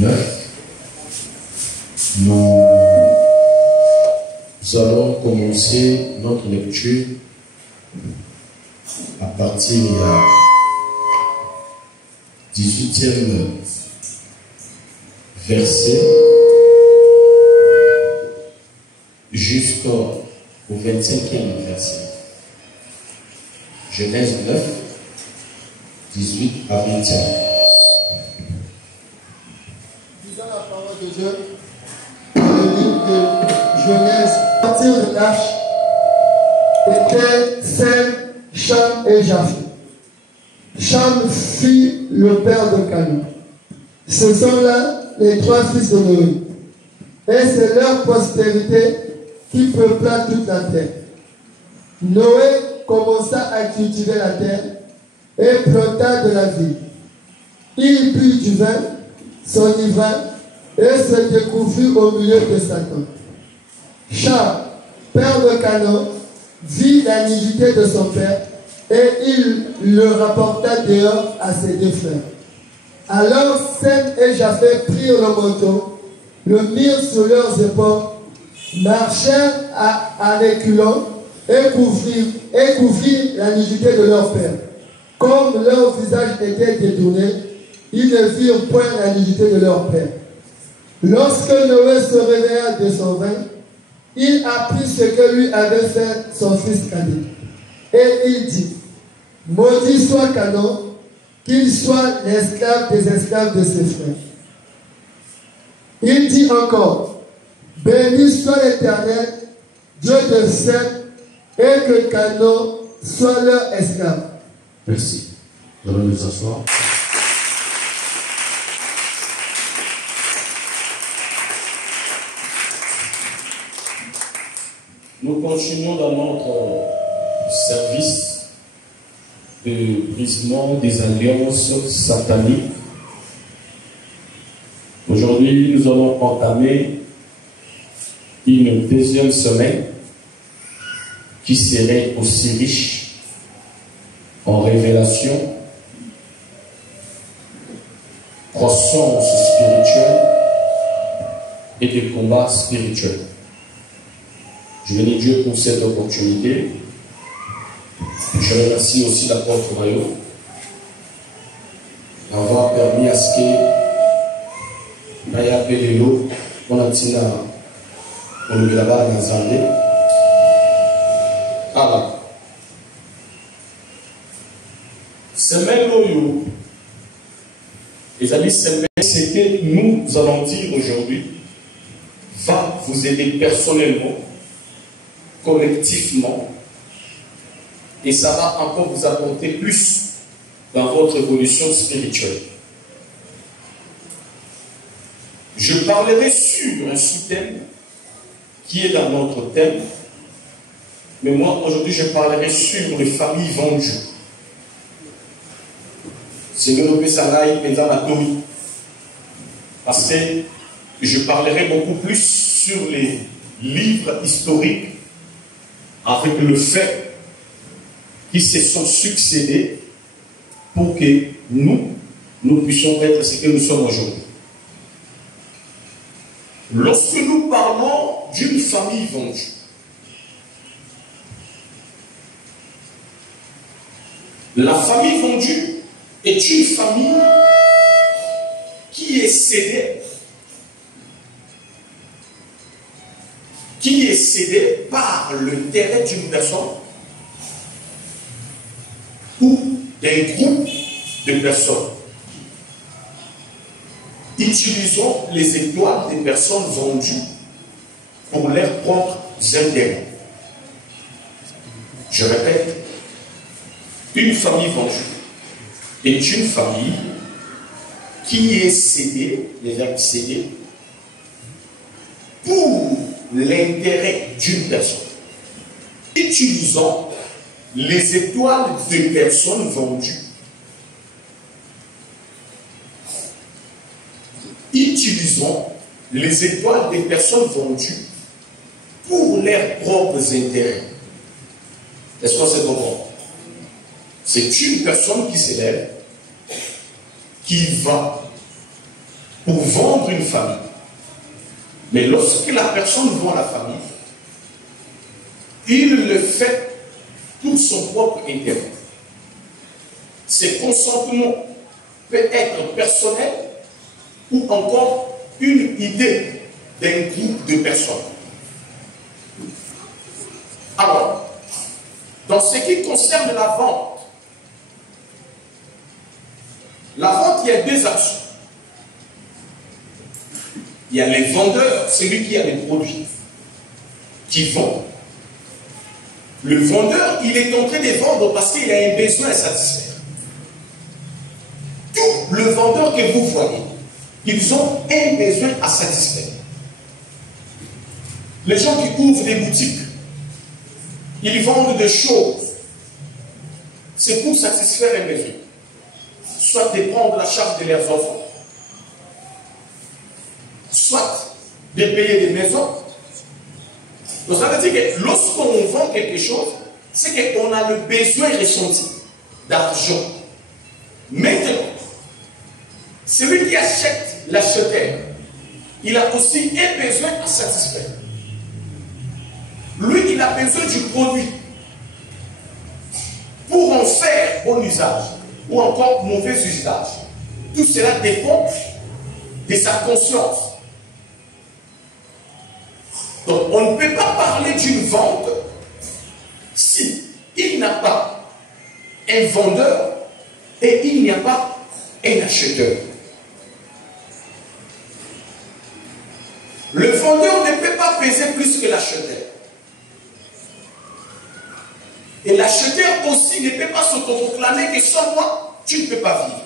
9, nous allons commencer notre lecture à partir de la 18e verset jusqu'au 25e verset. Genèse 9, 18 à 21. Disons la parole de Dieu dans le livre de Genèse, à partir de l'âge, étaient Sem, Cham et Japheth. Cham fut le père de Canaan. Ce sont là les trois fils de Noé. Et c'est leur postérité qui peupla toute la terre. Noé commença à cultiver la terre et planta de la vigne. Il but du vin, s'enivra et se découvrit au milieu de Satan. Cham, père de Canaan, vit la nudité de son père et il le rapporta dehors à ses deux frères. Alors Sem et Japheth prirent le manteau, le mirent sur leurs épaules, marchèrent à reculons et couvrirent la nudité de leur père. Comme leur visage était détourné, ils ne virent point la nudité de leur père. Lorsque Noé se réveilla de son vin, il apprit ce que lui avait fait son fils cadet. Et il dit, maudit soit Canaan, qu'il soit l'esclave des esclaves de ses frères. Il dit encore, béni soit l'Éternel, Dieu de Sem, et que Canaan soit leur esclave. Merci. Nous allons nous asseoir. Nous continuons dans notre service de brisement des alliances sataniques. Aujourd'hui, nous allons entamer une deuxième semaine qui serait aussi riche en révélation, croissance spirituelle et de combats spirituels. Je bénis Dieu pour cette opportunité. Je remercie aussi l'apôtre Mayo d'avoir permis à ce que Naya Pelelo, on a tina on le là-bas dans Zambé. Alors, semaine Loyo, les amis, semaine, ce que nous allons dire aujourd'hui va vous aider personnellement, collectivement, et ça va encore vous apporter plus dans votre évolution spirituelle. Je parlerai sur un sous-thème qui est dans notre thème, mais moi aujourd'hui je parlerai sur les familles vendues. C'est le nom ça dans la Tomi. Parce que je parlerai beaucoup plus sur les livres historiques avec le fait qui se sont succédés pour que nous puissions être ce que nous sommes aujourd'hui. Lorsque nous parlons d'une famille vendue, la famille vendue est une famille qui est cédée par le terrain d'une personne ou d'un groupe de personnes. Utilisons les étoiles des personnes vendues pour leurs propres intérêts. Je répète, une famille vendue est une famille qui est cédée, les verbes cédés, pour l'intérêt d'une personne. Utilisons les étoiles des personnes vendues. Utilisons les étoiles des personnes vendues pour leurs propres intérêts. Est-ce que c'est bon? C'est une personne qui s'élève, qui va pour vendre une famille. Mais lorsque la personne vend la famille, il le fait pour son propre intérêt. Ses consentements peuvent être personnels ou encore une idée d'un groupe de personnes. Alors, dans ce qui concerne la vente, il y a deux actions. Il y a les vendeurs, celui qui a les produits, qui vend. Le vendeur, il est en train de vendre parce qu'il a un besoin à satisfaire. Tout le vendeur que vous voyez, ils ont un besoin à satisfaire. Les gens qui ouvrent des boutiques, ils vendent des choses. C'est pour satisfaire un besoin. Soit de prendre la charge de leurs enfants, soit de payer des maisons. Donc ça veut dire que lorsqu'on vend quelque chose, c'est qu'on a le besoin ressenti d'argent. Maintenant, celui qui achète l'acheteur, il a aussi un besoin à satisfaire. Lui, il a besoin du produit pour en faire bon usage ou encore mauvais usage. Tout cela dépend de sa conscience. Donc, on ne peut pas parler d'une vente si il n'a pas un vendeur et il n'y a pas un acheteur. Le vendeur ne peut pas peser plus que l'acheteur. Et l'acheteur aussi ne peut pas se proclamer que sans moi, tu ne peux pas vivre.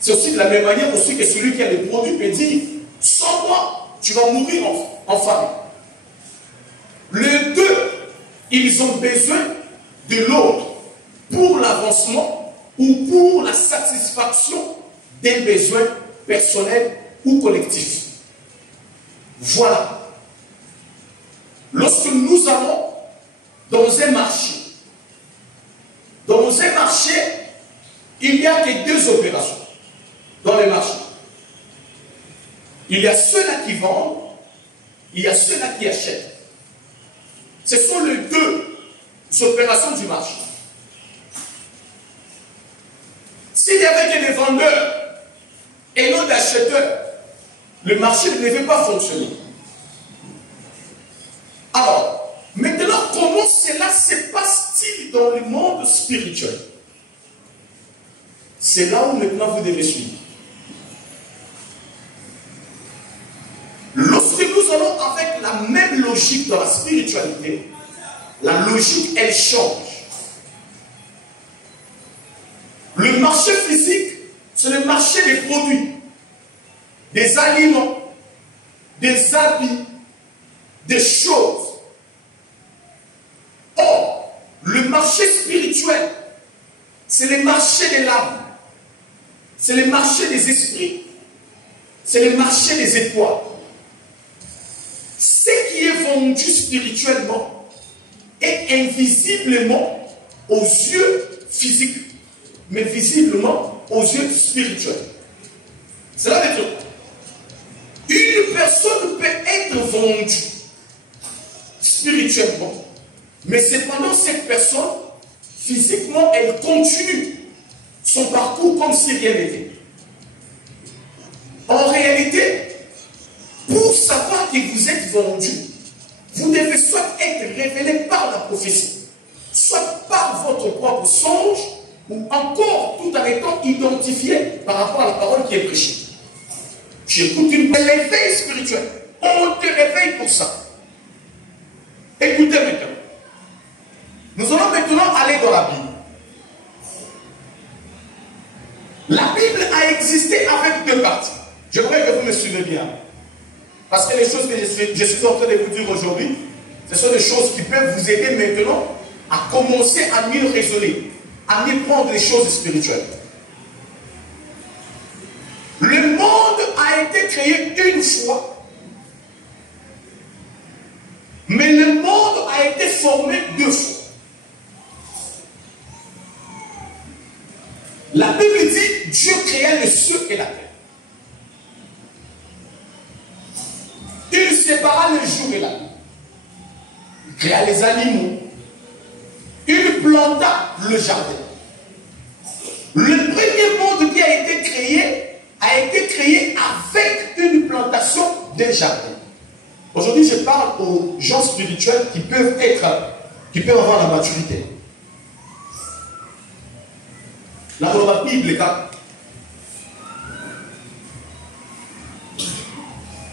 C'est aussi de la même manière aussi que celui qui a les produits peut dire, sans moi, tu vas mourir en famille. Les deux, ils ont besoin de l'autre pour l'avancement ou pour la satisfaction d'un besoin personnel ou collectif. Voilà. Lorsque nous allons dans un marché, il n'y a que deux opérations dans les marchés. Il y a ceux-là qui vendent, il y a ceux-là qui achètent. Ce sont les deux opérations du marché. S'il y avait que des vendeurs et non d'acheteurs, le marché ne devait pas fonctionner. Alors, maintenant, comment cela se passe-t-il dans le monde spirituel? C'est là où maintenant vous devez suivre. Lorsque nous allons avec la même logique dans la spiritualité, la logique, elle change. Le marché physique, c'est le marché des produits, des aliments, des habits, des choses. Or, le marché spirituel, c'est le marché de l'âme, c'est le marché des esprits, c'est le marché des étoiles. Ce qui est vendu spirituellement est invisiblement aux yeux physiques, mais visiblement aux yeux spirituels. Cela veut dire une personne peut être vendue spirituellement, mais cependant cette personne, physiquement, elle continue son parcours comme si rien n'était. En réalité, pour savoir que vous êtes vendu, vous devez soit être révélé par la prophétie, soit par votre propre songe, ou encore tout en étant identifié par rapport à la parole qui est prêchée. Tu écoutes l'éveil spirituel. On te réveille pour ça. Écoutez maintenant. Nous allons maintenant aller dans la Bible. La Bible a existé avec deux parties. J'aimerais que vous me suivez bien. Parce que les choses que je suis en train de vous dire aujourd'hui, ce sont des choses qui peuvent vous aider maintenant à commencer à mieux raisonner, à mieux prendre les choses spirituelles. Le monde a été créé une fois, mais le monde a été formé deux fois. La Bible dit Dieu créa les cieux et la terre. sépara le jour et la nuit. Il créa les animaux. Il planta le jardin. Le premier monde qui a été créé avec une plantation d'un jardin. Aujourd'hui, je parle aux gens spirituels qui peuvent avoir la maturité. La Bible,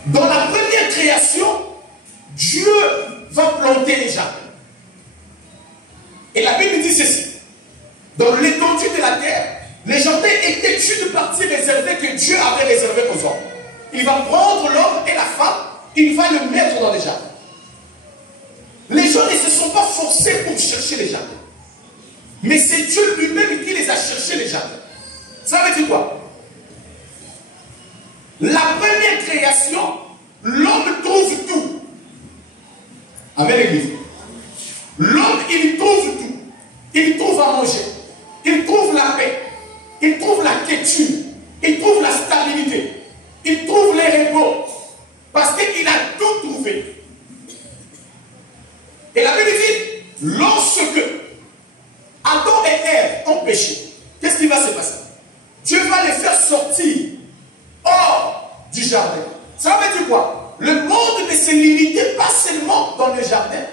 dans la première création, Dieu va planter les jardins. Et la Bible dit ceci. Dans l'étendue de la terre, les jardins étaient une partie réservée que Dieu avait réservée aux hommes. Il va prendre l'homme et la femme, il va le mettre dans les jardins. Les gens ne se sont pas forcés pour chercher les jardins. Mais c'est Dieu lui-même qui les a cherchés, les jardins. Ça veut dire quoi? La première création, l'homme trouve tout. Amen, l'église. L'homme, il trouve tout. Il trouve à manger. Il trouve la paix. Il trouve la quiétude. Il trouve la stabilité. Il trouve les repos. Parce qu'il a tout trouvé. Et la Bible dit, lorsque Adam et Ève ont péché, qu'est-ce qui va se passer? Dieu va les faire sortir hors du jardin. Ça veut dire quoi? Le monde ne se limitait pas seulement dans le jardin,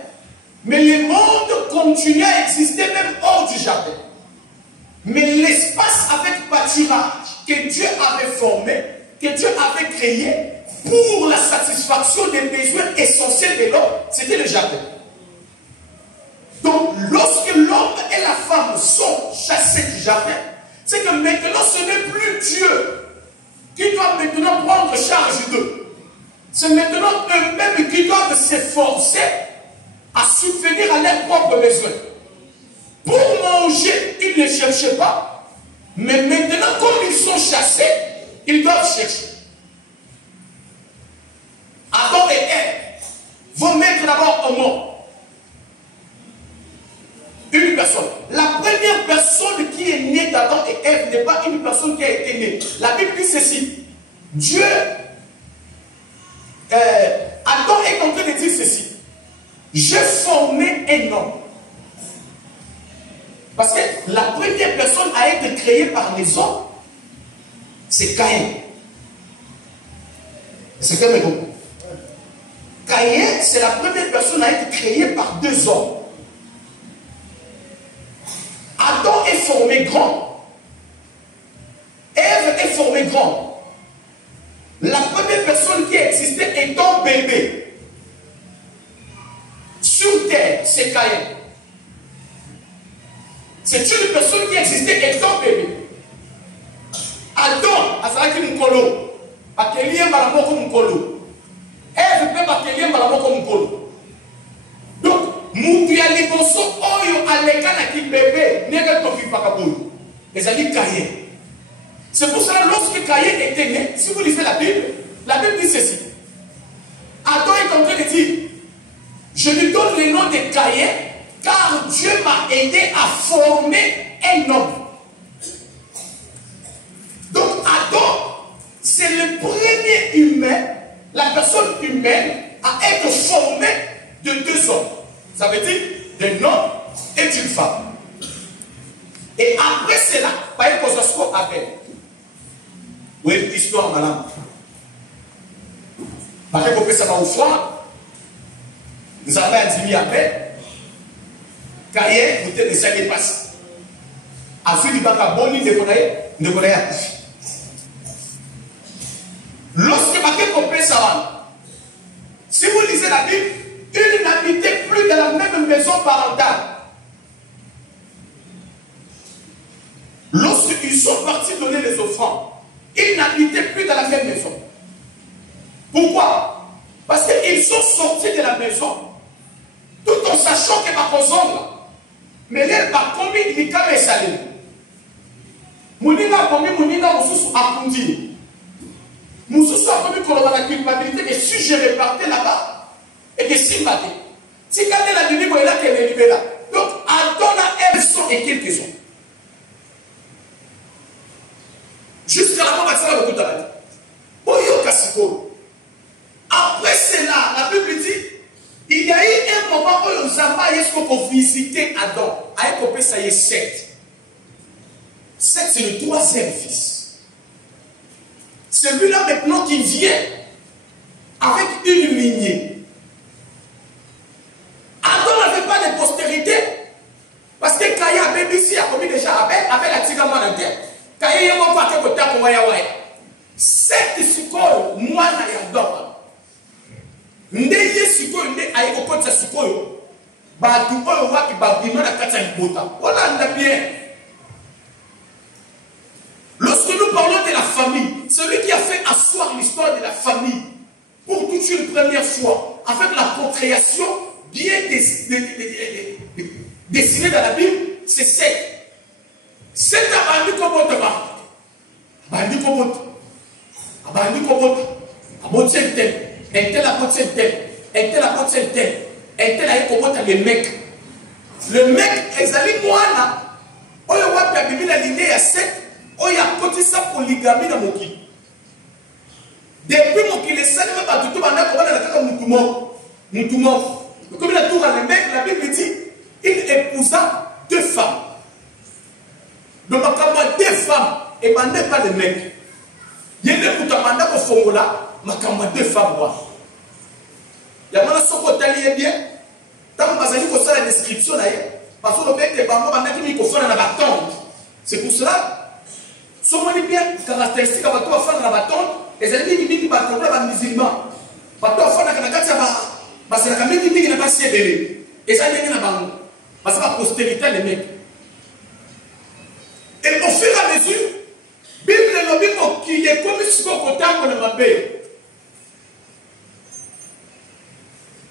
mais le monde continuait à exister même hors du jardin. Mais l'espace avec pâturage que Dieu avait formé, que Dieu avait créé pour la satisfaction des besoins essentiels de l'homme, c'était le jardin. Donc, lorsque l'homme et la femme sont chassés du jardin, c'est que maintenant ce n'est plus Dieu qui doit maintenant prendre charge d'eux. C'est maintenant eux-mêmes qui doivent s'efforcer à subvenir à leurs propres besoins. Pour manger, ils ne cherchaient pas. Mais maintenant, comme ils sont chassés, ils doivent chercher. Adam et Ève vont mettre d'abord au monde une personne. La première personne qui est née d'Adam et Ève n'est pas une personne qui a été née. La Bible dit ceci. Dieu, Adam est en train de dire ceci. J'ai formé un homme. Parce que la première personne à être créée par les hommes, c'est Caïn. C'est comme un homme. Caïn, c'est la première personne à être créée par deux hommes. Adam est formé grand. Ève est formée grande. La première personne qui existait étant bébé sur terre, c'est Caïn. C'est une personne qui existait étant bébé. Adam, azalaki mukolo, bakeliye malamoko mukolo. Ève pe bakeliye malamoko mukolo. Donc, mutu ya liboso oyo aleka na ki bébé, nega toki pakaboyo. Ezali Caïn. C'est pour cela, lorsque Caïn était né, si vous lisez la Bible dit ceci. Adam est en train de dire, je lui donne le nom de Caïn, car Dieu m'a aidé à former un homme. Donc Adam, c'est le premier humain, la personne humaine, à être formée de deux hommes. Ça veut dire d'un homme et d'une femme. Et après cela, par exemple, Abel. Oui, l'histoire, madame. Par exemple, ça va au foie. Nous avons dit Abel. Caïn, vous êtes des années passées. A fait du bac à boni, ne connaît pas. Lorsque Baké Kopé Savan, si vous lisez la Bible, ils n'habitaient plus dans la même maison parentale. Lorsqu'ils sont partis donner les offrandes, ils n'habitaient plus dans la même maison. Pourquoi? Parce qu'ils sont sortis de la maison tout en sachant que ma mais l'air va commis les cas et salé. Mounina commis Mounina Moussou a conduit. Moussou a commis pour la culpabilité que si je repartais là-bas et que si m'a dit, si quand elle a dit qu'il là qu'elle est libérée là. Donc Adam a elles sont et quelques-uns. Jusqu'à la mort, ça va beaucoup travailler. Après cela, est-ce qu'on visiter Adam? Avec Copé, ça y est, 7. 7, c'est le 3e fils. Celui-là maintenant qui vient avec une lignée. Adam n'avait pas de postérité. Parce que quand il y a un bébé ici, il a commis déjà avec la tigre en terre. Quand il y a un paquet de terre, cette sikoyo, moi, je n'ai pas. Ndeye sikoyo, ndeye aye kokotsa sikoyo. Batu oyo waki babima na kata libota. Voilà, on a bien. Lorsque nous parlons de la famille, celui qui a fait asseoir l'histoire de la famille pour toute une première fois, avec la procréation bien dessinée dans la Bible, c'est Seth. Seth a bandu comme autre bandu comme autre. Bandu comme autre. A botte un tel. Un tel a botte un tel. Un tel a botte un tel. Un tel a comme autre le mec. Le mec, ezali moana. Oyo wapi a bibi la lignée ya Seth. Oyo a côté ça polygamie dans mon qui. Depuis mon qui les salles même pas tout banda comment la kaka mutumo. Comme il a tout le mec, la Bible dit, il épousa 2 femmes. Donc ma 2 femmes et ben n'est pas le mec. Il y a des moutamanda pour fongola, ma 2 femmes moi. Il y a mon soko tali bien. Tant que bazali ko la description là, parce que le mec est bango banda qui ko fona na baton. C'est pour cela. Souvent les bien caractéristiques à bateau fona na baton, les amis qui bateau là musulman. Bateau fona na kati ba c'est la caméra qui n'a pas si bébé. Et ça n'est pas bango. Parce que la postérité les mecs. Et au fur et à mesure, Bible le Bible qui est comme si on côté on m'a payé.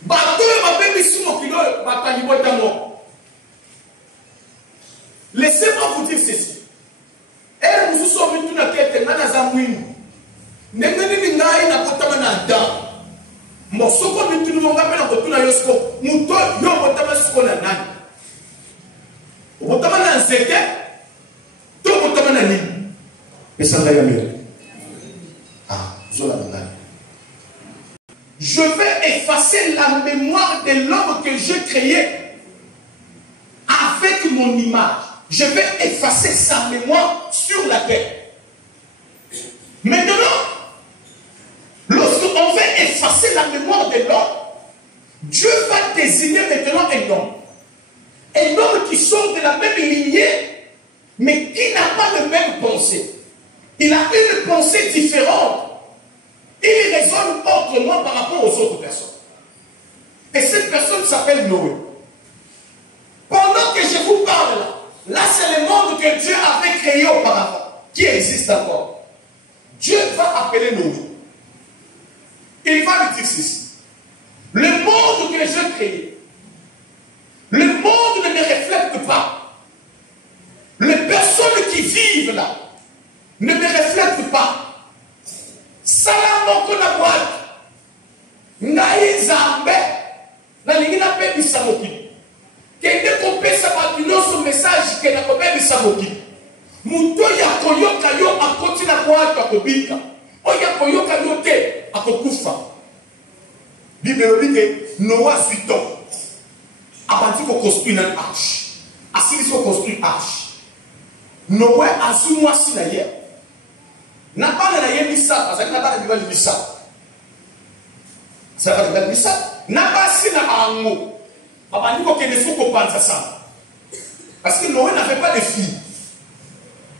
Bateau m'a payé sur mon kilo, bateau niveau d'amour. Laissez-moi vous dire ceci. Elle vous sommes venus dans quelques manazamouines. N'est-ce pas na kota manada. Mosoko bitu ni monga pena kotuna yosko. Muto yo botama siko na nani. Botama na nzete. To botama na nini. Esanga ya mbele. Ah, zola nani. Je vais effacer la mémoire de l'homme que j'ai créé avec mon image. Je vais effacer sa mémoire sur la terre. Maintenant, lorsqu'on veut effacer la mémoire de l'homme, Dieu va désigner maintenant un homme. Un homme qui sort de la même lignée, mais qui n'a pas le même pensée. Il a une pensée différente. Il raisonne autrement par rapport aux autres personnes. Et cette personne s'appelle Noé. Pendant que je vous parle là, c'est le monde que Dieu avait créé auparavant, qui existe encore. Dieu va appeler Noé. Il va lui dire ceci. Le monde que j'ai créé, le monde ne me reflète pas. Les personnes qui vivent là ne me reflètent pas. Salamoko na boîte. Ngai zambe. Na lingina pe bisamoki. Kende kopesa batinoso message ke na kobe bisamoki. Muto ya koyoka yo akoti na boîte akobika. Oya koyoka yo te akokufa. Bible dit que Noah suit top. Abandi ko construire une arche. Asili ko construire arche. Noé azu mwasi na ye. N'a pas de la misa, parce que n'a pas de misa. Ça va de misa. N'a pas si n'a pas un mot. Papa dit qu'il ne faut qu'on pense ça. Parce que Noé n'avait pas de filles.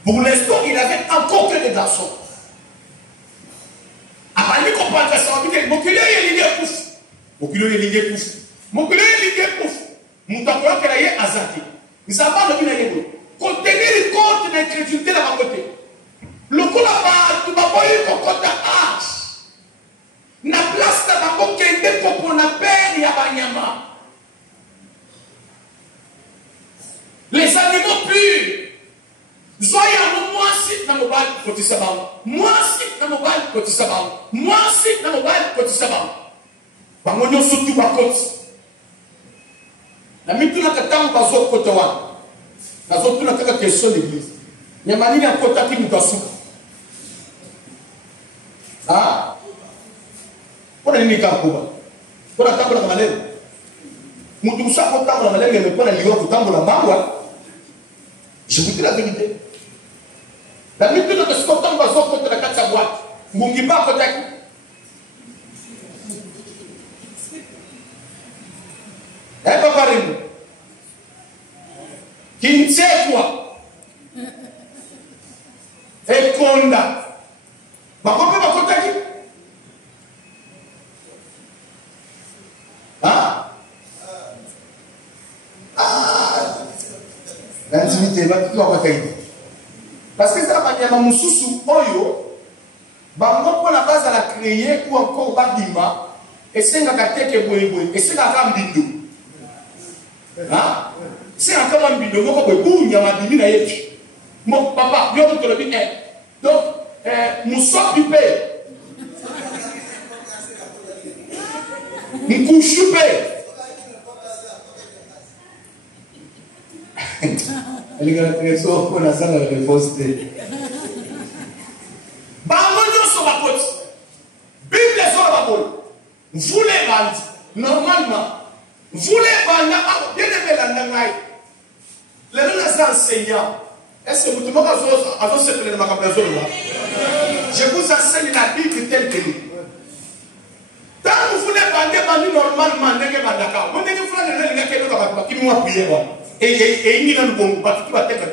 Pour l'instant, il avait encore que des garçons. Papa dit qu'on pense ça. On dit que mon culé est lié pouf. Mon culé est lié pouf. Mon culé est lié pouf. Mon tampon qu'elle a azaki. Nous avons pas de vie. Contenir le compte d'incrédulité là-bas côté. Le coup là-bas, tu vas voir une arche. Na place na bango kende pour na père ya banyama. Les animaux purs. Zoya no mwasi na mobile koti sabao. Mwasi na mobile koti sabao. Mwasi na mobile koti sabao. Bango nyoso tu bakoti. Na mitu na katamu bazo kota wana. Bazo tu na kaka question d'église. Nyamani na kota ki mutasu. Ah, on a une campagne. On a tapé la malade. Je vous dis la vérité. La minute de ce qu'on tombe à sortir de la carte à boîte, vous ne pas à côté. Eh, papa, qui ne sait quoi? Et Konda. Ma copine m'a contacté. Ah? L'intimité, parce que ça va dire mon sous oyo, bango pour la base à la créer ou encore babima, et c'est un gâteau qui est boé, et c'est un cambindo. Ah? C'est un cambindo, mon papa, boum, y'a ma dimi na yéchi. Mon papa, yo te le dit, donc, nous sommes pipés. Nous couchons pipés. Elle est très souvent pour la salle de réponse. Bangonio sur ma côte. Bible sur ma côte. Vous les bandits, normalement, vous les bandits, bien aimé la nangaï. Les gens enseignants, est-ce que vous demandez à vous se ma campagne? Je vous enseigne la Bible telle qu'elle est. Quand vous voulez bandits normalement, vous ne pouvez pas prier. Et il y a un bon parti qui va être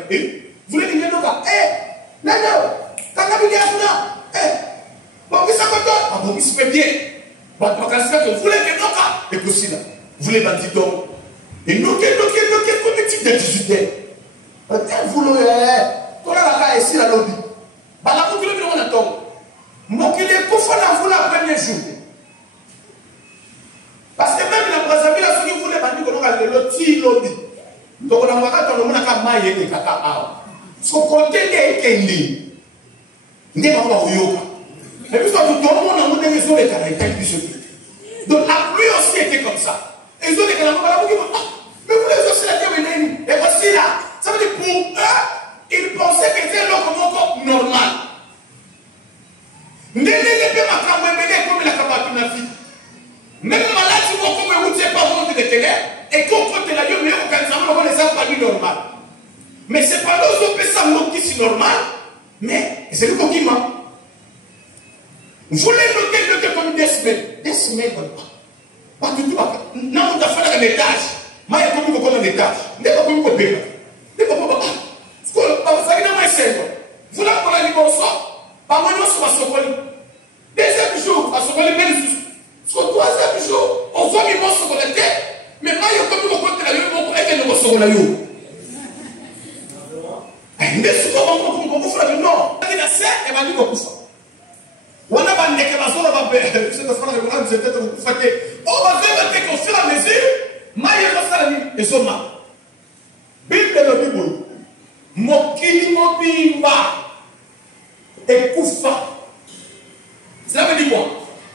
vous voulez dire non, non, quand vous dites bon, vous savez pas, bon, vous savez bien, bon, vous voulez dire non, et possible, vous voulez bandit donc, et nous, comme type de 18 ans, vous voulez, quand la cas ici, la lobby, bah la vous voulez dire on attend, moi qui l'ai pour faire vous la première jour, parce que même la Brazzaville, ce que vous voulez bandit, qu'on a le lobby. Donc on a un monde qui a maillé des cacao. Ce qu'on compte est qu'il n'y a pas de yoga. Et puis tout le monde a monté les eaux et donc la pluie aussi était comme ça. Et les eaux et mais vous les aussi la terre et voici là. Ça veut dire pour eux, ils pensaient que c'était un normal. Ne pas comme la capacité. Même malade, si vous ne pouvez pas monter des télé. Et qu'on compte la gueule, mais on les a pas mis normal. Mais c'est pas nous qui pensons que c'est normal, mais c'est le qui ment. Vous les notez comme des semaines, pas du tout. Non, on a fait un étage. Mais il y a comme un étage. N'est pas comme un copain. N'est pas comme un vous l'avez pour la libération, pas moi, non, sur ma socoli. Deuxième jour, ma socoli, belle juste. Sur troisième jour, on voit mes morceaux sur la tête. Mais moi, il y a comme un côté de la gueule, on peut être le morceau de la gueule. Mais souvent, on peut faire non. Il y a ça, et on va dire on a pas de on va faire au fur et à mesure, mais il y a ça, et ça, Bible de Bible. Mokili mobimba et koufa. Cela veut dire quoi?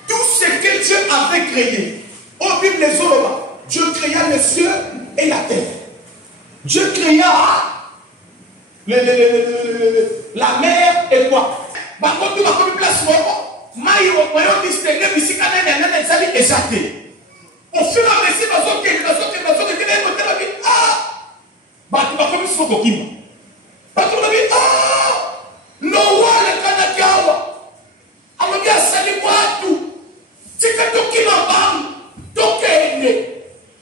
Tout ce que Dieu avait créé, au Bible les Zoroba, Dieu créa les cieux et la terre. Dieu créa la mer et quoi? Par contre, tu vas comme place maïo, distingué, au fur et à mesure, tu vas comme ça, parce qu'on a dit, oh, non, le Canada, alors bien, ça n'est pas tout. C'est que tout qui m'a bam, tout qui est né,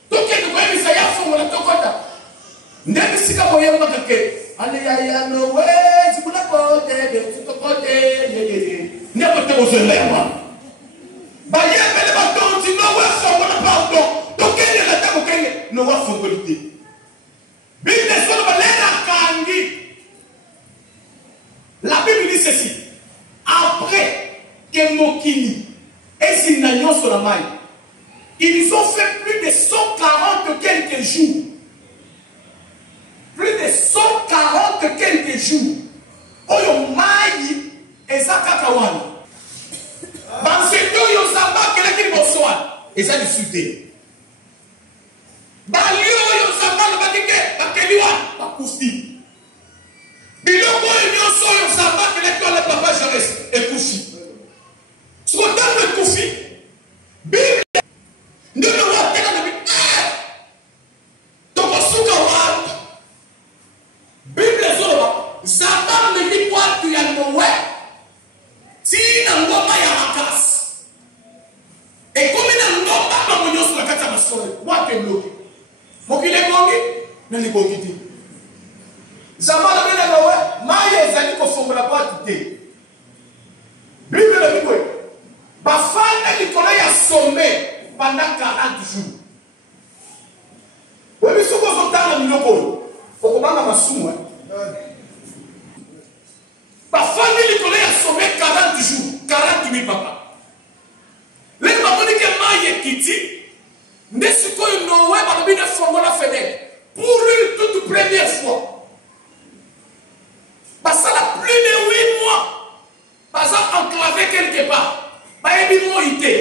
tout qui est né, ça y a fond, la tocota. N'est-ce pas si vous voyez ma caque? Allez, aïe, no way, si vous la portez, si vous portez, n'est pas de vous aimer, moi. Bah, il y a des bâtons, si non, ouais, ça, on n'a pas pardon. Donc, quelle est la table, non, ouais, faut qualité. Business, on va l'air à la Bible dit ceci. Après que Mokili et Sinagnon sur la maille, ils ont fait plus de 140 quelques jours. Plus de 140 quelques jours. Oyo maille et Zakakawan. Dans ce temps, yo samba que les bonsoir. Et ça, du sud. Dans le lieu, yo samba le batike, bakeliwa, bakousti. Biloko nyonso yo samba que l'école papa Jairès et Koufi. Ce qu'on donne le Koufi. Bible. Ne le voit pas de ngoma ya makasi. Et comme il a un homme sur la carte à ma soeur, moi je bloqué. Moi qui l'ai bloqué, je l'ai bloqué. Zama la bena gawe, maye ezali ko fongola ba tite. Bible le dit quoi? Ba fana likolo ya sommet pendant 40 jours. Oui, mais ce qu'on entend dans le miloko, faut qu'on m'a masumu. Ba fana likolo ya sommet 40 jours, 40 000 papa. Les mamans disent que maye kiti, n'est-ce qu'on noue ba bina fongola fenêtre pour une toute première fois. Parce que la plus de 8 mois, parce enclavé quelque part, il y a une moitié,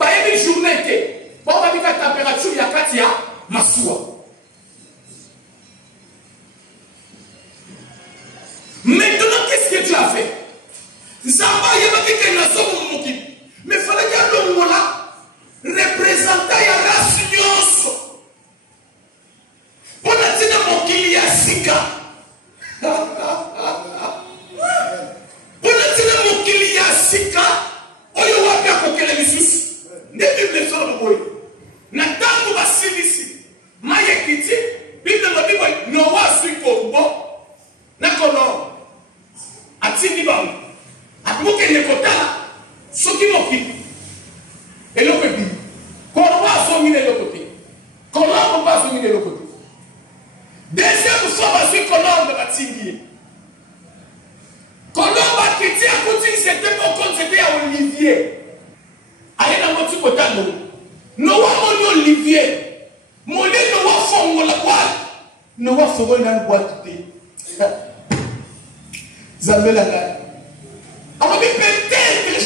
il y a une journée, bon, on va dire la température, il y a 4 jours, ma soie. Maintenant, qu'est-ce que tu as fait? Zamba, il y a dit que nous sommes moqués. Mais il fallait qu'il y ait le mot là, représentant la race nyonso. Pour la tina mokili ya sika. Tina mokili ya sika oyo wapi akokele lisusu nde bible solo boye na tango basilisi maye kiti bible lobi boye nowa asui kombo na kono atindi bango akokende kotala soki mokili eloko ebibi korwa azongile eloko te kolombo mpe azongile eloko te deuxième fois bazwi kolombo batindi ye. Colomba qui tient à côté, c'était mon compte, c'était à Olivier. Allez dans mon petit côté, nous avons Olivier. Mon lit, nous avons la boîte. Nous avons la boîte. Zambé la gagne. On va dire peut-être.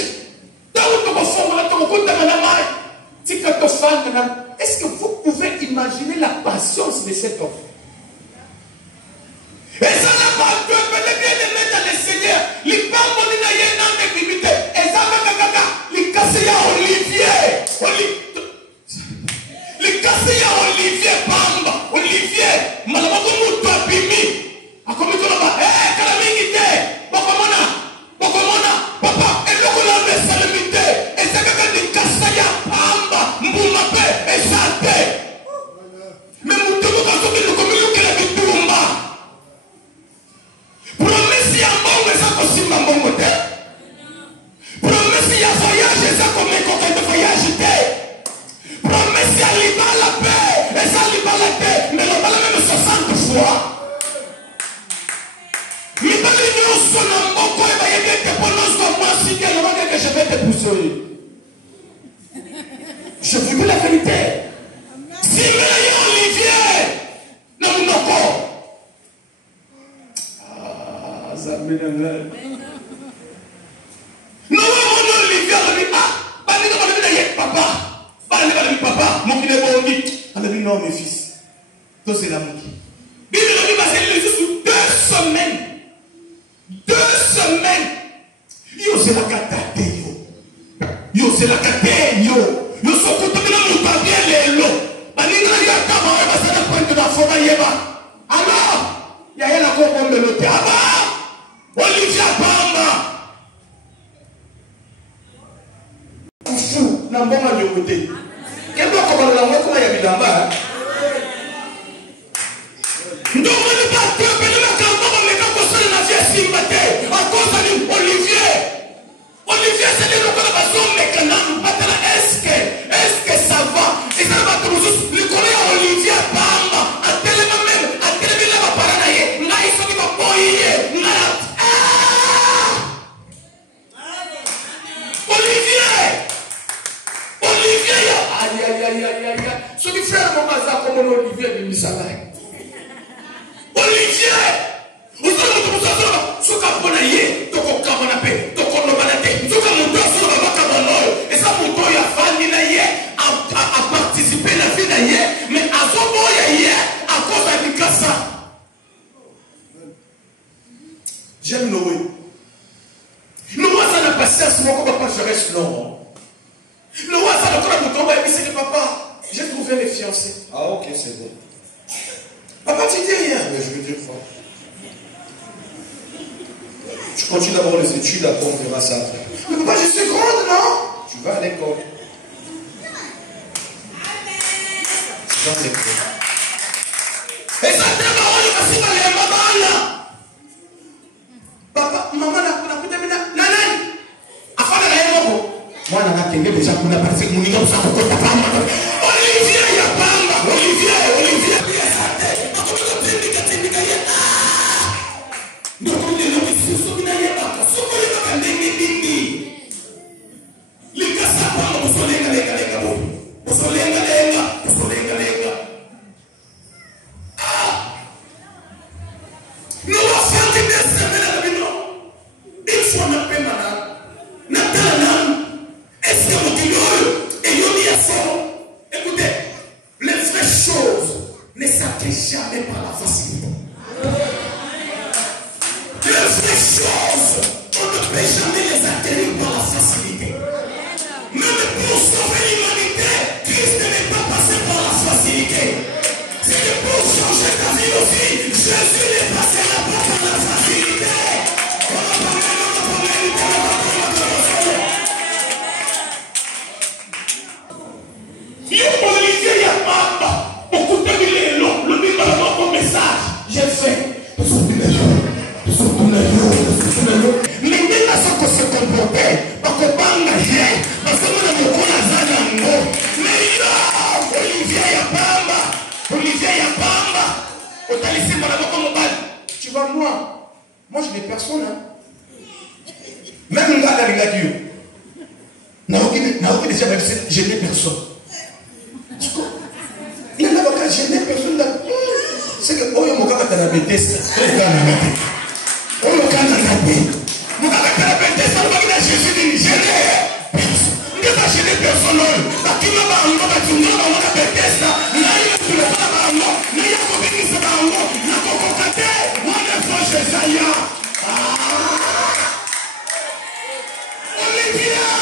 Est-ce que vous pouvez imaginer la patience de cet homme? Et ça n'a pas de bien de mettre dans le Seigneur. Les femmes ont dit qu'il y a une limité. Et ça va les casser à Olivier. Les casser à Olivier Bamba. Olivier. Malabakoumou Tapimi. A comme tu l'as dit, Kalamingité. Bokomona. Papa. Et le colon de salamité. Et ça va les casser à Bamba. Mboumape. Et ça te. Mais Moutoumou quand on dit le commun qui l'a dit Toumba. Promesse ya mbongo eza kosimba mbongo te. Promesse ya voyage eza komeka de voyage te. Promesse ya libala pe eza libala te. Mais lobala même 60 fois. Mibali nyonso na mboko ebayebi ete mpo nyonso mwasi te elobaki que je vais te pousser. Je vous dis la vérité. Simela ya Olivier na munoko. Nous avons Olivier, papa, mon fils est bon, on a dit non, mes fils. Toi, c'est l'amour. Bible a dit parce qu'il est sous 2 semaines. 2 semaines. Yo, c'est la catate, yo, c'est la catate, yo, c'est tout le monde bien les lots. Alors, il y a la combe de l'hôtel. Olivier Bamba. Fou, n'a pas mal de côté. Quel doit comment la voix comme il y a mis là-bas? Nous ne pouvons pas te faire la campagne, mais quand on s'est la vie sympathé, à cause de Olivier. Olivier, c'est le local de la zone, mais quand on va est-ce que ça va? Et ça va tout le collègue Olivier Bamba. À tellement même, à tellement la paranaïe, n'a ils sont pas boyés, Olivier, aïe. Ce qui fait un moment ça comme Olivier de Missalai. Olivier, vous avez ce qu'on a payé, ce qu'on a payé, ce qu'on a payé, ce qu'on a payé, et ça pour toi, il y a famille à participer à la vie d'ailleurs, mais à son moyen, à cause de Mikasa. J'aime Noé. Noé, ça n'a pas patience, mon papa, je reste long. Le roi, ça le tombe et puis c'est que papa, j'ai trouvé les fiancés. Ah ok, c'est bon. Papa, tu dis rien. Mais je veux dire fort. Tu continues d'abord les études, après on verra ça après. Mais papa, je suis grande, non? Tu vas à l'école. Tu vas à l'école. Et ça te va, papa, maman, moi, je suis déjà pour la partie de mon Olivier, il y a pas Olivier. Écoutez, les vraies choses ne s'attirent jamais par la facilité. Les vraies choses, on ne peut jamais les atteindre par la facilité. Même pour sauver l'humanité, Christ n'est pas passé par la facilité. C'est pour changer ta vie aussi, Jésus n'est passé là pas par la facilité. J'ai fait. Mais dès la sorte se comporter, parce que Olivier Yapamba, tu vois moi je n'ai personne. Même là, avec la Dieu. Je n'ai personne. Il y en a qui je n'ai personne là. C'est que oh, mon gars, tu as la bêtise. Oh, le gars, tu as la bêtise. Mon gars, tu as la bêtise. Ça va dire Jésus dit je n'ai personne. Il n'y a pas chez les personnes. Qui m'a pas en mode, tu n'as pas la bêtise. Il y a eu le pas en mode. Il y a eu le pas en mode. Il y a eu le pas en mode.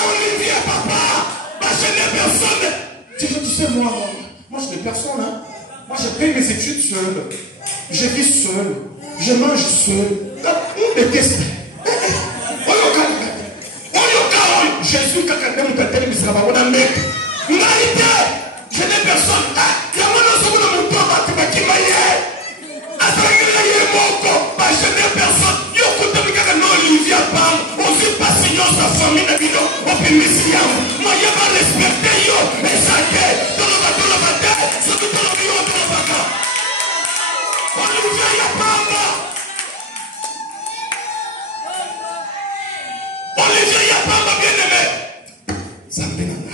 Olivier, papa. Je n'ai personne. Tu sais, moi, je n'ai personne. Hein. Moi, je paye mes études seul. Je vis seul. Je mange seul. On déteste. Jésus, quand on a je n'ai personne. Je n'ai personne. Olivier Pam, on ne pas signer sa famille. Moi, je vais respecter yo. Et ça dans le matin, c'est tout dans le bureau de la vaca. Olivier Yapamba. Olivier Yapamba, bien aimé. Ça me pénale.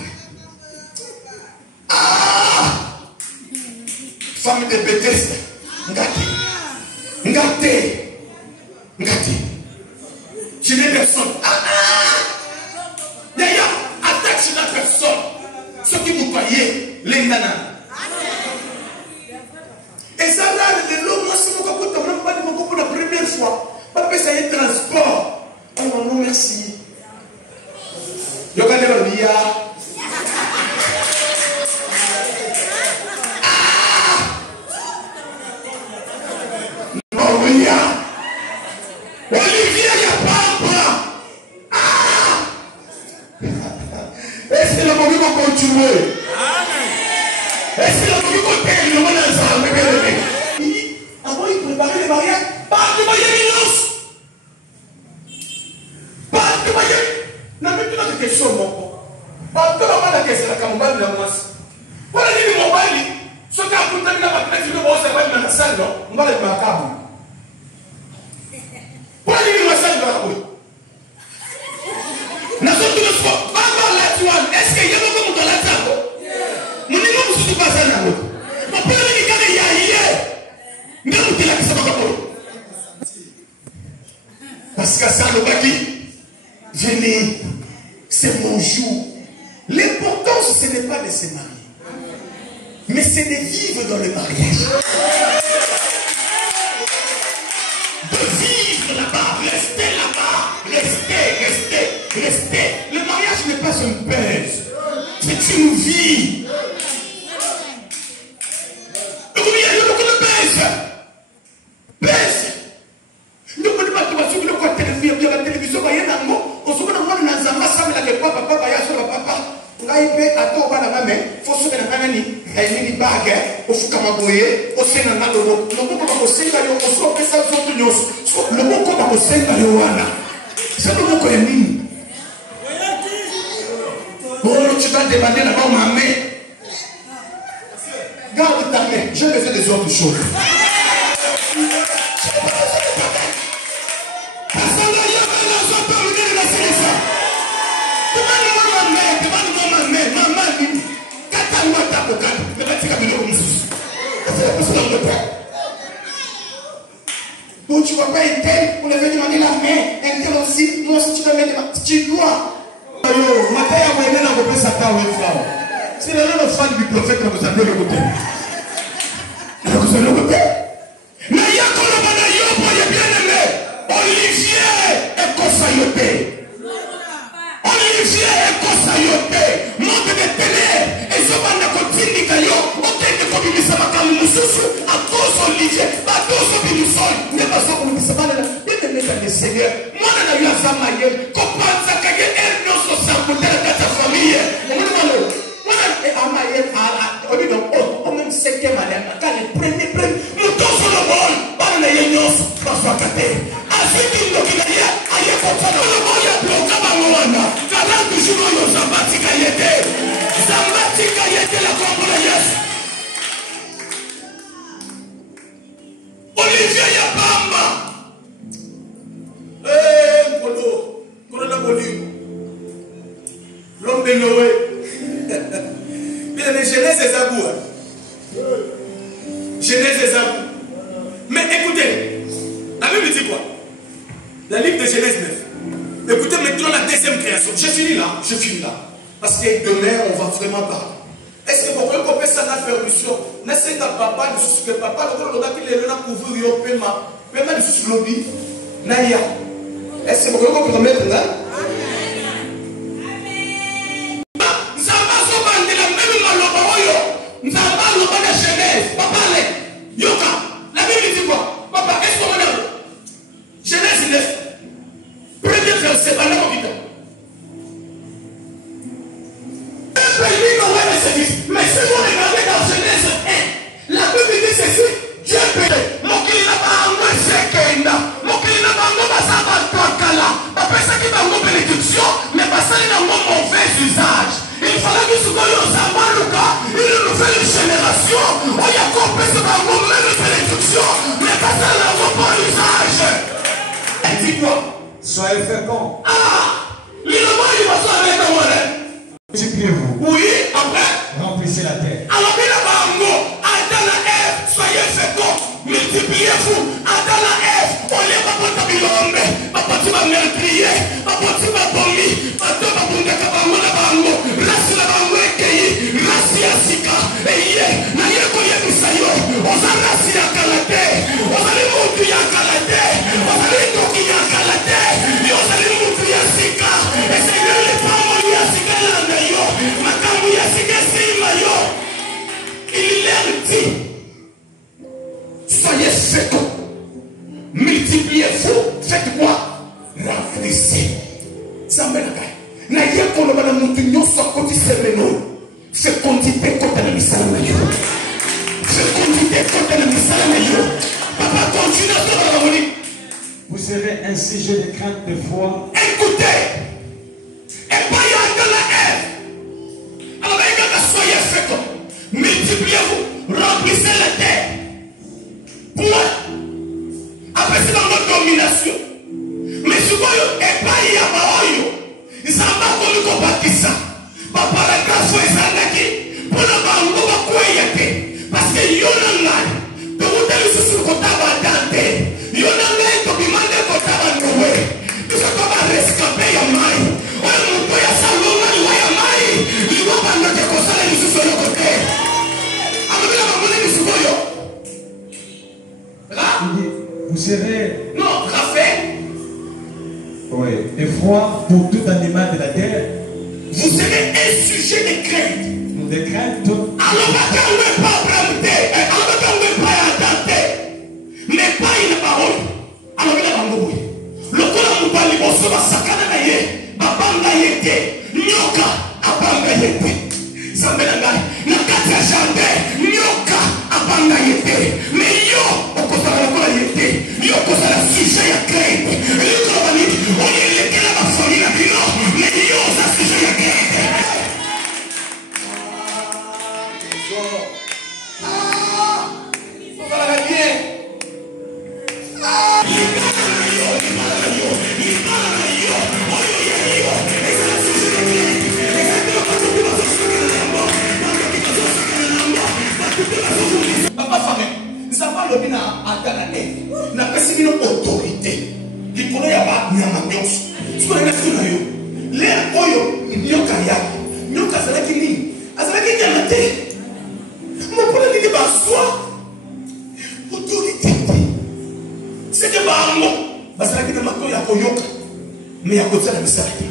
Famille de Bethesda. Ngati. Je n'ai personne. D'ailleurs, attaque sur la personne. Ce qui vous croyez, les nanas. Et ça là, l'homme, moi, c'est mon copain, même pas de mon copain la première fois. Papa, ça y est, transport. Oh non, merci. Yogane Babia. Non, oui, Olivier Yapamba. Est-ce que la famille va continuer? Est-ce que la famille va payer le monde ensemble? Avant, il préparait les mariages. Pas de mariage. Pas de mariage. Non, mais tu n'as que question, mon père. Pas de mariage, c'est la campagne de la masse. Voilà, il dit mon mari. Ce qui a coûté la maîtrise de mon cerveau dans la salle, non? On va le mettre à câble. Voilà, il dit ma salle de la rue. Est-ce qu'il y a beaucoup de la table? Nous ne sommes pas à la route. Ma père dit qu'il y a hier. Mais nous disons que ça va pas. Parce que ça, le baki, venez, c'est mon jour. L'importance, ce n'est pas de se marier, mais c'est de vivre dans le mariage. De vivre là-bas, rester là-bas, rester. Le mariage n'est pas une pèse, c'est une vie. Il y a beaucoup de pèse. Le monde va te dire que le côté de vie, ngai ato bana mame foso kana kanani ni bague ofuka maboye osena na loboko ko senga yo oso pesa zoto nyos loboko ba ko senga yo wana ça loboko ya nini tu vas demander là-bas ma main garde ta main j'ai besoin des autres choses Donc tu ne vas pas être tel, on avait demandé la main, un tel aussi, moi si tu vas mettre tu dois. C'est le fan du prophète que vous avez le côté. Vous avez le côté. Mais il y a comme le bien aimé, Olivier et Kosayote. Olivier et Kosayote. Monte de télé. Et ce bande de continue yo. Ok, de communiste ma camme mususu. À cause Olivier. À cause de Binisol. Mais pas ça qu'on dit ça. Bien aimé dans le Seigneur. Moi, on a eu à Zamaye. Comprendre ça qu'il y a un non social pour ta famille. On même cinquième année, quand les premiers, nous tous sur le bol, on a eu nos François Katé. Ensuite, il nous dit, aïe, faut faire le bol, il y a bloqué à Moana. 40 jours, il y a Zambati Kayete. Zambati Kayete, la Congolaise. Olivier Yabamba. Polo, Corona Bolino. L'homme de Noé. Genèse et Zabou. Genèse et Zabou. Mais écoutez, la Bible dit quoi? La livre de Genèse 9. Écoutez maintenant la deuxième création. Je finis là. Parce que demain, on va vraiment parler. Est-ce que vous pouvez couper ça dans la permission? N'est-ce pas papa, le papa, le gars qui est là pour vous, il y a paiement du lobby. Naya. Est-ce que vous pouvez couper maintenant? Genèse 9, premier verset, pendant mon temps. Mais si vous regardez dans Genèse 1, la Bible dit ceci, Dieu peut. Mon client va en moins sekenda. Mon client va en moins basaba twakala. Après ça qui va en bénédiction, mais passer dans mon mauvais usage. Il fallait que ce soit un Zamaluka, une nouvelle génération. On y a compris ce dans mon même bénédiction, mais passer dans mon bon usage. Dis-moi. Soyez féconds. Ah! L'îlement, il va s'arrêter dans mon rêve. Multipliez-vous. Oui, après. Remplissez la terre. Alors, il a pas un mot. Attends la Ève, soyez féconds. Multipliez-vous. Attends la Ève. On est pas pour ta bilombe. Papa, tu vas meurtrier. Papa, tu vas bomber. Papa, tu vas bomber. Kabango la bango. Rasi la bango ekei. Rasi ya sika. Eye. Na yeko ye misayo. Oza rasi ya kalate. Oza li mutu ya kalate. Oza li toki ya kalate. Oza li mutu ya sika. Eseye le pamo ya sika landa yo. Makambu ya sika sima yo. Il leur dit, soyez féconds, multipliez-vous, faites-moi, remplissez. Zambelaka, na yeko lo bana mutu nyoso koti semeno, fécondité kota na misala na yo. Fécondité kota na misala na yo. Papa continue à se raconter. Vous serez un sujet de crainte de foi. Écoutez, et pas y a de la haine. Alors soyez féconds. Multipliez-vous, remplissez la terre. Point. Après c'est dans notre domination. Mais ce qu'on est pas y a pas eu. Ils n'ont pas connu qu'on bâtit ça. Papa la grâce est allée. Pour la banque, on va quoi y a. Parce que y en a là. De vous donner ce sur le compte à Dante. Y en a là, il faut demander le compte à Noé. Parce qu'on va rescaper ya mai. On va y a Salomon, il va y a mai. Il va pas nous déconseiller sur le côté. Vous serez effroi pour tout animal de la terre. Vous serez un sujet de crainte. De crainte. Alors quand on ne pas bramer, alors quand on ne pas attendre, mais pas une parole. Alors il a un le coup de mon bali, on se va sakana naye, babanga yete, nyoka, abanga yete. Zambelanga, nakati jardin, nyoka abanga yete. Mais yo, okosala kola yete. Yo okosala sujet ya crainte. Yo bani, on y est là ma famille la bino, mais yo ça sujet ya crainte. Voilà bien. Papa famille, nous avons le bien à Danané. Nous avons une autorité. Il connaît pas Nyamanyos. Ce qu'on a fait là, les oyo, nyoka yaki, nyoka salaki ni, azalaki nyamate. Mon problème il est pas soi. Autorité. C'est que bango, bazalaki na mato ya koyoka, mais ya kotia na misalaki.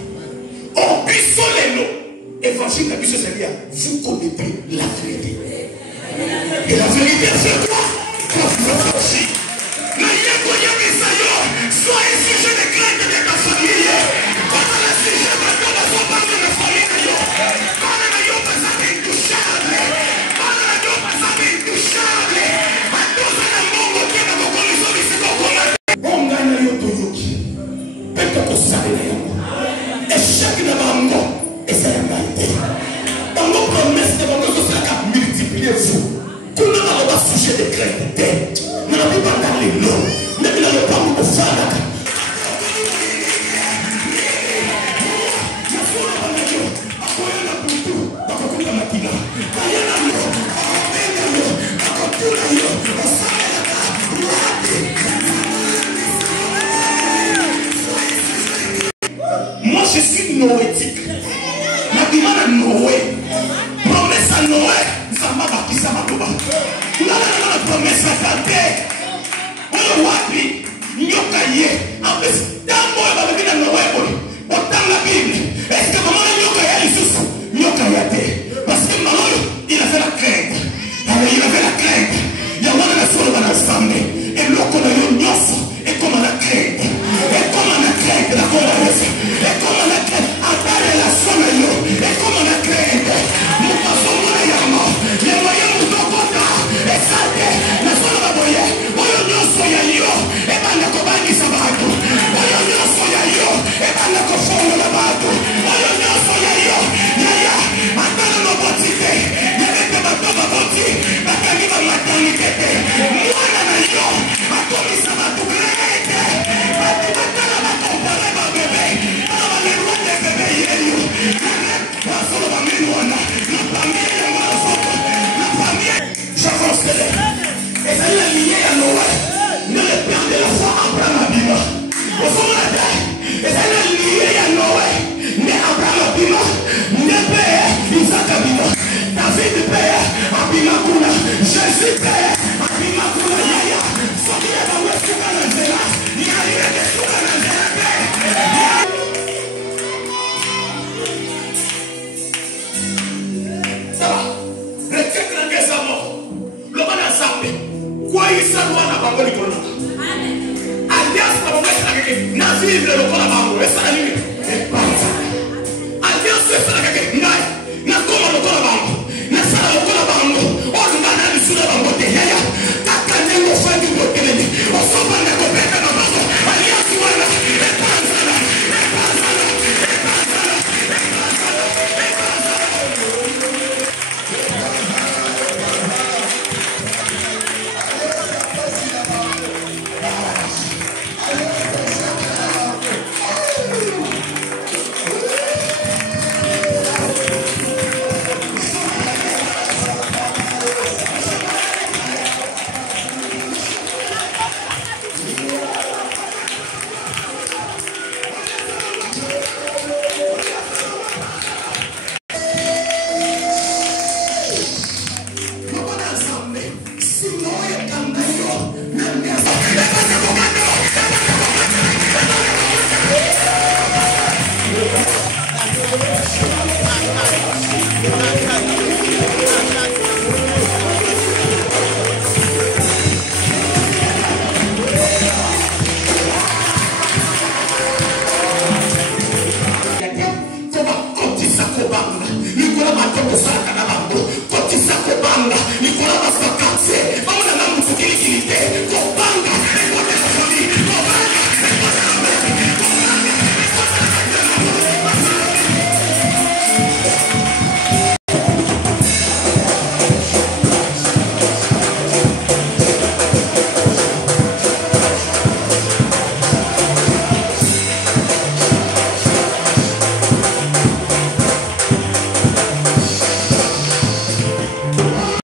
On biso lelo, évangile na biso c'est bien. Vous connaissez la vérité. Et la vérité c'est quoi? Aussi. Sois un sujet de crainte de ta famille. Pas un sujet parce qu'on va s'en parler de la famille. Pas un aïe parce que c'est intouchable. Pas un aïe parce que c'est intouchable. À tous les moments où tu es dans mon condition, mais c'est ton commun. On gagne le Toyoki. Peut-être qu'on savait rien. Et chaque nabango, et c'est la vérité. Dans nos promesses de votre société, multipliez-vous. Tout le monde a un sujet de crainte. Nous n'avons pas parlé de l'homme. Mais il a le temps de faire. Moi je suis noétique. Ma demande à Noé. Promesse à Noé. Zamba bakisa makoba. La promesse à Tante. Wapi nyoka ye apes tambo ba bina Noé boy. Autant la Bible. Est-ce que maman nyoka ya lisusu? Nyoka ya te. Parce que maman il a fait la crainte. Il a fait la crainte. Il y a un solo dans l'ensemble. Et l'autre dans le nyoso. Et comme on a crainte. Et comme on a crainte la colère. Et comme on a crainte à ta relation à yo. Et comme on a crainte. Nous passons mon ayama. Les moyens nous donnent compte. Et ça la solo va boyer. Oyo nyoso ya yo. Et ben la kobani sabato. Oyo nyoso ya yo. Et ben la kofono la bato. Oyo nyoso ya yo. Yaya. Atana no botite. Yabete batoba boti. Bakani ba maternité. Mwana na yo. Atomi sabato grete. Bati batala bakompare ba bebe. Aba le roi de bebe yeyo. La solo va menwana. La famille ya marasoto. La famille. J'avance. Et ça l'a lié à Noël. Ne le père de la foi Abraham Abima. Au fond de la terre. Et ça l'a lié à Noël. Mais Abraham Abima. Ne père Isaac Abima. David père Abima Kuna. Jésus père Abima Kuna. Yaya. Soki ya bawe suka na nzela. Yaya ya suka na nzela père. Ça va. Retraite na kesa mort. L'homme a zappé. Quoi il s'envoie na bango likolo. Alliance na bango esala keke. Na vivre le kola bango esala nini? Alliance esala keke. Ngai. Na koma le kola bango. Na sala le kola bango. Oyo ngana ni sula bango te. Yaya. Kaka nengo fandi boteleni. Osoba na kopeka na bango. Alliance wana. Epanzala. Epanzala. Epanzala. Epanzala. Epanzala. Thank you.